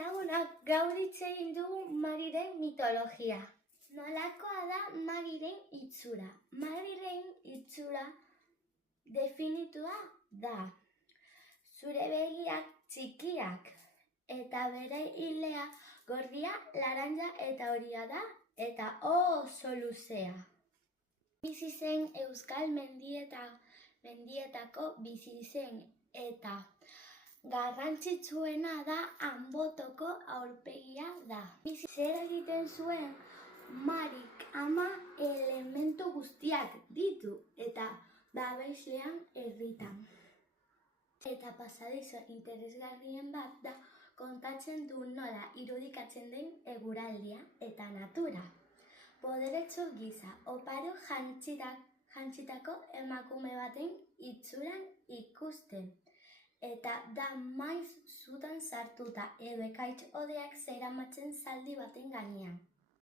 lagunak, gaur hitz egin dugu Mariren mitologia. Nolakoa da Mariren itxura? Mariren itxura definitua da. Zure begiak txikiak eta bere ilea gorria, laranja eta horia da eta oso luzea. Bizi zen Euskal mendietako bizi zen eta garrantzitsuena da Anbotoko aurpegia da. Zer egiten zuen Marik ama elementu guztiak ditu eta babeslean herritan. Eta pasadizo interesgarrien bat da kontatzen du nola irudikatzen den eguraldia eta natura. Boderetsu gisa, oparo jantzitako emakume baten itxuran ikusten. Eta da maiz zutan sartuta edo ekaitz hodeak zeramatzen zaldi baten gainean.